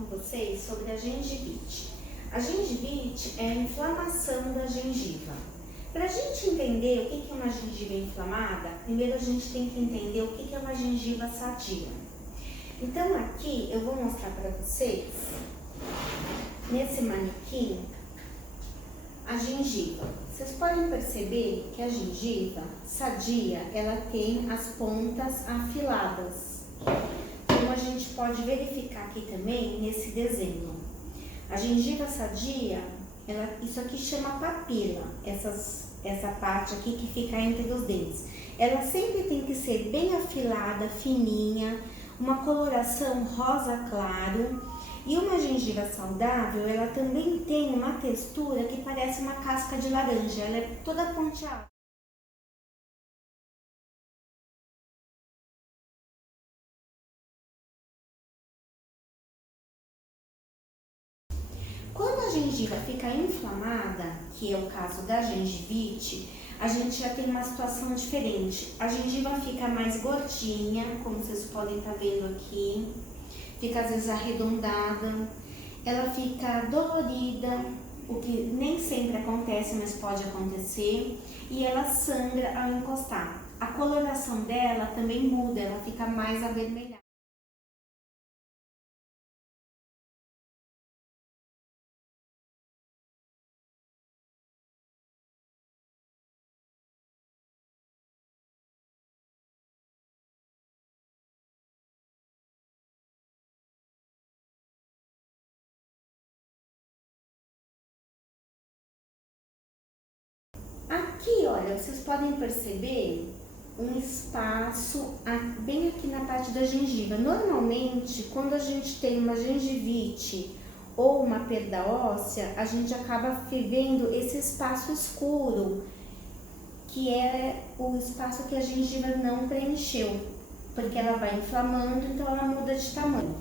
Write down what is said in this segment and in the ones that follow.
com vocês sobre a gengivite. A gengivite é a inflamação da gengiva. Para a gente entender o que é uma gengiva inflamada, primeiro a gente tem que entender o que é uma gengiva sadia. Então aqui eu vou mostrar para vocês, nesse manequim, a gengiva. Vocês podem perceber que a gengiva sadia, ela tem as pontas afiladas. Como a gente pode verificar aqui também nesse desenho. A gengiva sadia, isso aqui chama papila, essa parte aqui que fica entre os dentes. Ela sempre tem que ser bem afilada, fininha, uma coloração rosa claro. E uma gengiva saudável, ela também tem uma textura que parece uma casca de laranja, ela é toda ponteada. Quando a gengiva fica inflamada, que é o caso da gengivite, a gente já tem uma situação diferente. A gengiva fica mais gordinha, como vocês podem estar vendo aqui. Fica às vezes arredondada, ela fica dolorida, o que nem sempre acontece, mas pode acontecer, e ela sangra ao encostar. A coloração dela também muda, ela fica mais avermelhada. Aqui, olha, vocês podem perceber um espaço bem aqui na parte da gengiva. Normalmente, quando a gente tem uma gengivite ou uma perda óssea, a gente acaba vendo esse espaço escuro, que é o espaço que a gengiva não preencheu, porque ela vai inflamando, então ela muda de tamanho.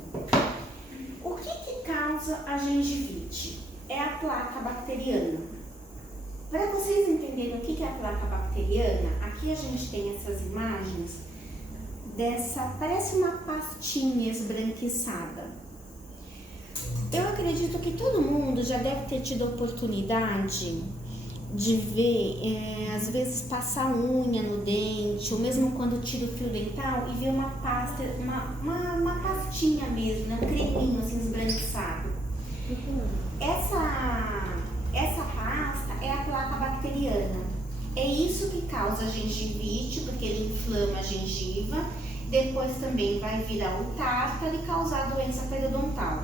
O que causa a gengivite? É a placa bacteriana. Para vocês entenderem o que é a placa bacteriana, aqui a gente tem essas imagens parece uma pastinha esbranquiçada. Eu acredito que todo mundo já deve ter tido a oportunidade de ver, às vezes passar unha no dente, ou mesmo quando tira o fio dental e ver uma pasta, uma pastinha mesmo, né? Um creminho assim esbranquiçado. Essa pasta é a placa bacteriana. É isso que causa a gengivite, porque ele inflama a gengiva. Depois também vai virar o tártaro e causar doença periodontal.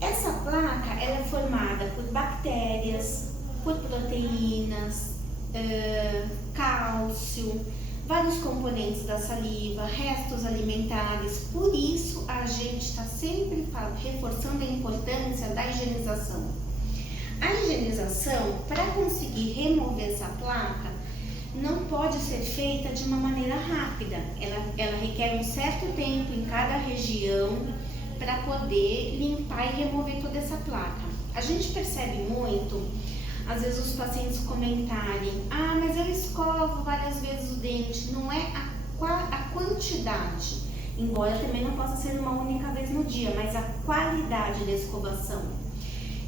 Essa placa ela é formada por bactérias, por proteínas, cálcio, vários componentes da saliva, restos alimentares. Por isso a gente está sempre reforçando a importância da higienização. A higienização, para conseguir remover essa placa, não pode ser feita de uma maneira rápida. Ela requer um certo tempo em cada região para poder limpar e remover toda essa placa. A gente percebe muito, às vezes os pacientes comentarem: ah, mas eu escovo várias vezes o dente. Não é a quantidade, embora também não possa ser uma única vez no dia, mas a qualidade da escovação.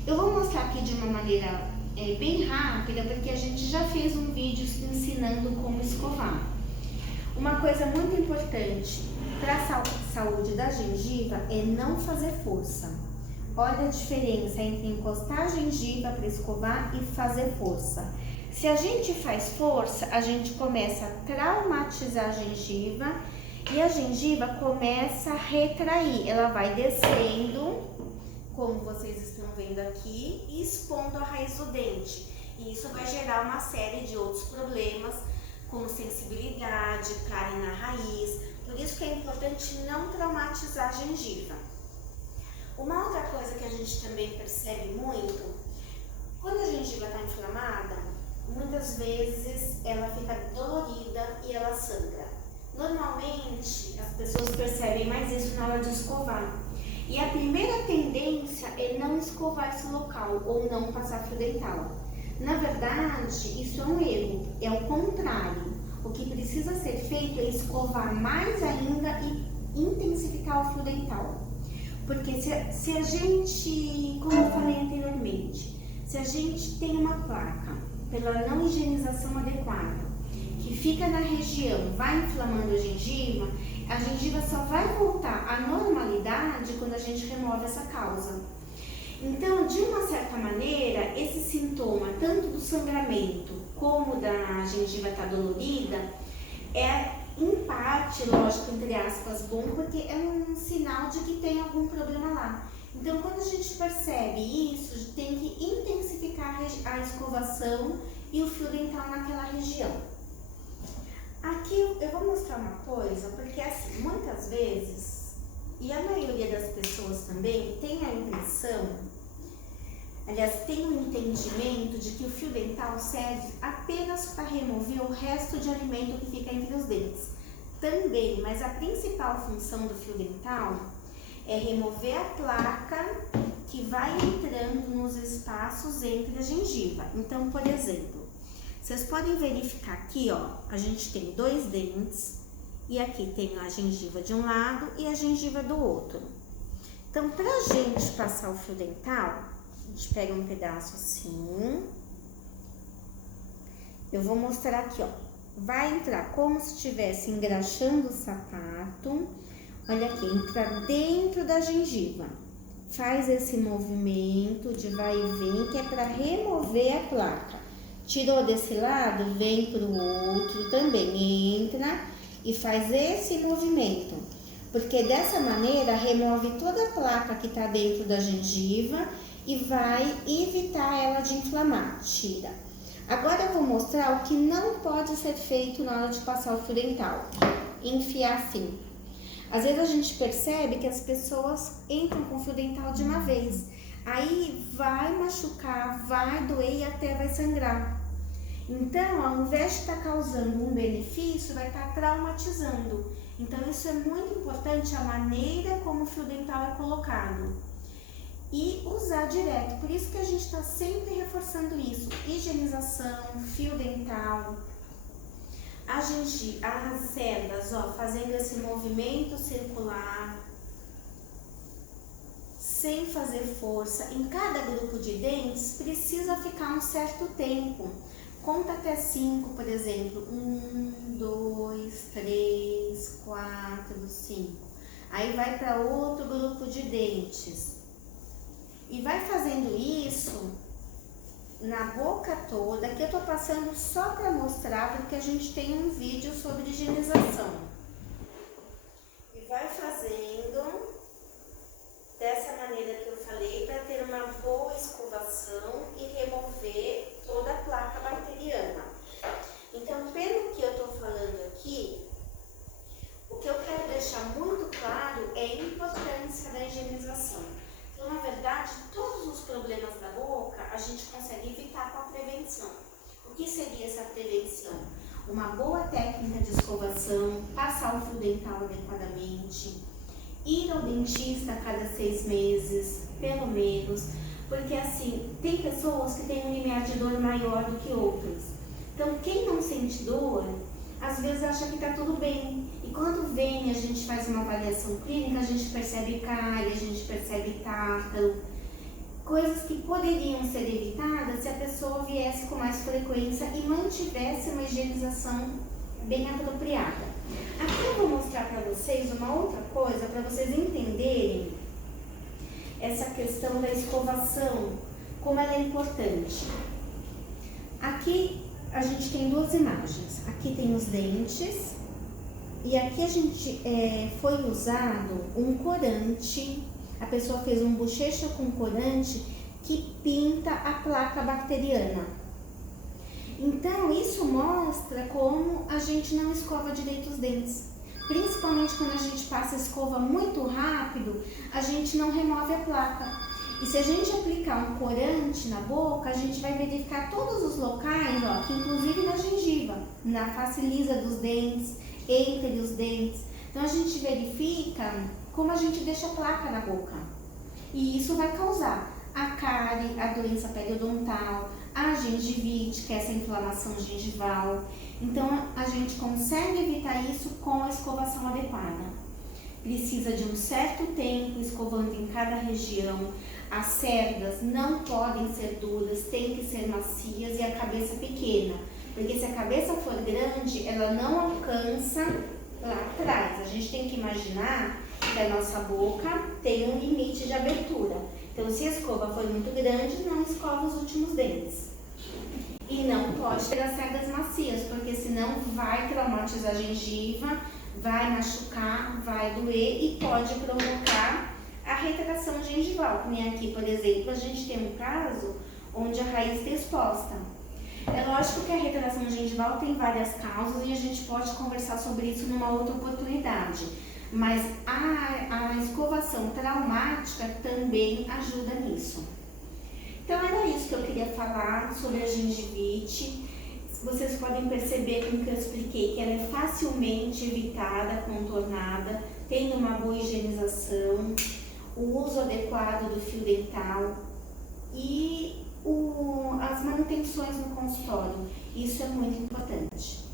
Eu vou mostrar aqui de uma maneira bem rápida, porque a gente já fez um vídeo ensinando como escovar. Uma coisa muito importante para a saúde da gengiva é não fazer força. Olha a diferença entre encostar a gengiva para escovar e fazer força. Se a gente faz força, a gente começa a traumatizar a gengiva e a gengiva começa a retrair. Ela vai descendo, como vocês estão vendo aqui, e expondo a raiz do dente. E isso vai gerar uma série de outros problemas, como sensibilidade, cárie na raiz. Por isso que é importante não traumatizar a gengiva. Uma outra coisa que a gente também percebe muito, quando a gengiva está inflamada, muitas vezes ela fica dolorida e ela sangra. Normalmente, as pessoas percebem mais isso na hora de escovar. E a primeira tendência é não escovar esse local ou não passar fio dental. Na verdade, isso é um erro, é o contrário. O que precisa ser feito é escovar mais ainda e intensificar o fio dental. Porque se a gente, como eu falei anteriormente, se a gente tem uma placa pela não higienização adequada, que fica na região, vai inflamando a gengiva só vai voltar à normalidade quando a gente remove essa causa. Então, de uma certa maneira, esse sintoma, tanto do sangramento como da gengiva estar dolorida, é em parte, lógico, entre aspas, bom, porque é um sinal de que tem algum problema lá. Então, quando a gente percebe isso, tem que intensificar a escovação e o fio dental naquela região. Aqui eu vou mostrar uma coisa, porque assim, muitas vezes, e a maioria das pessoas também tem a impressão, aliás, tem um entendimento de que o fio dental serve apenas para remover o resto de alimento que fica entre os dentes. Também, mas a principal função do fio dental é remover a placa que vai entrando nos espaços entre a gengiva. Então, por exemplo, vocês podem verificar aqui, ó, a gente tem 2 dentes e aqui tem a gengiva de um lado e a gengiva do outro. Então, para a gente passar o fio dental, a gente pega um pedaço assim. Eu vou mostrar aqui, ó. Vai entrar como se estivesse engraxando o sapato. Olha aqui, entra dentro da gengiva. Faz esse movimento de vai e vem, que é para remover a placa. Tirou desse lado, vem para o outro, também entra e faz esse movimento. Porque dessa maneira remove toda a placa que está dentro da gengiva e vai evitar ela de inflamar. Tira. Agora eu vou mostrar o que não pode ser feito na hora de passar o fio dental. Enfiar assim. Às vezes a gente percebe que as pessoas entram com o fio dental de uma vez. Aí vai machucar, vai doer e até vai sangrar. Então, ao invés de estar causando um benefício, vai estar traumatizando. Então, isso é muito importante, a maneira como o fio dental é colocado. E usar direto. Por isso que a gente está sempre reforçando isso. Higienização, fio dental. As cerdas, ó, fazendo esse movimento circular. Sem fazer força. Em cada grupo de dentes, precisa ficar um certo tempo. Conta até 5, por exemplo. 1, 2, 3, 4, 5. Aí vai para outro grupo de dentes. E vai fazendo isso na boca toda. Aqui eu tô passando só para mostrar, porque a gente tem um vídeo sobre higienização. E vai fazendo dessa maneira que eu falei, para ter uma boa escovação e remover toda a placa bacteriana. Então, pelo que eu tô falando aqui, o que eu quero deixar muito claro é a importância da higienização. Então, na verdade, todos os problemas da boca a gente consegue evitar com a prevenção. O que seria essa prevenção? Uma boa técnica de escovação, passar o fio dental adequadamente, ir ao dentista a cada 6 meses, pelo menos, porque assim, tem pessoas que têm um limiar de dor maior do que outras. Então, quem não sente dor, às vezes acha que está tudo bem. E quando vem, a gente faz uma avaliação clínica, a gente percebe cárie, a gente percebe tártaro, coisas que poderiam ser evitadas se a pessoa viesse com mais frequência e mantivesse uma higienização bem apropriada. Aqui eu vou mostrar para vocês uma outra coisa, para vocês entenderem essa questão da escovação, como ela é importante. Aqui a gente tem 2 imagens. Aqui tem os dentes e aqui a gente foi usado um corante. A pessoa fez um bochecha com corante que pinta a placa bacteriana. Então, isso mostra como a gente não escova direito os dentes. Principalmente quando a gente passa a escova muito rápido, a gente não remove a placa. E se a gente aplicar um corante na boca, a gente vai verificar todos os locais, ó, que inclusive na gengiva, na face lisa dos dentes, entre os dentes. Então, a gente verifica como a gente deixa a placa na boca. E isso vai causar a cárie, a doença periodontal, a gengivite, que é essa inflamação gengival. Então, a gente consegue evitar isso com a escovação adequada. precisa de um certo tempo escovando em cada região. As cerdas não podem ser duras, tem que ser macias, e a cabeça pequena, porque se a cabeça for grande, ela não alcança lá atrás. A gente tem que imaginar que a nossa boca tem um limite de abertura. Então, se a escova for muito grande, não escova os últimos dentes. E não pode ter as cerdas macias, porque senão vai traumatizar a gengiva, vai machucar, vai doer e pode provocar a retração gengival. Como aqui, por exemplo, a gente tem um caso onde a raiz está exposta. É lógico que a retração gengival tem várias causas e a gente pode conversar sobre isso numa outra oportunidade. Mas a escovação traumática também ajuda nisso. Então era isso que eu queria falar sobre a gengivite. Vocês podem perceber com o que eu expliquei que ela é facilmente evitada, contornada, tem uma boa higienização, o uso adequado do fio dental e as manutenções no consultório. Isso é muito importante.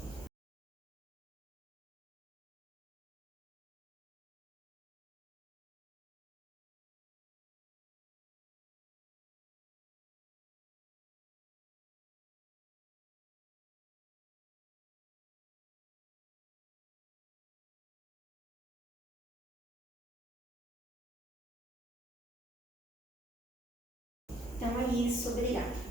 Então é isso, obrigada.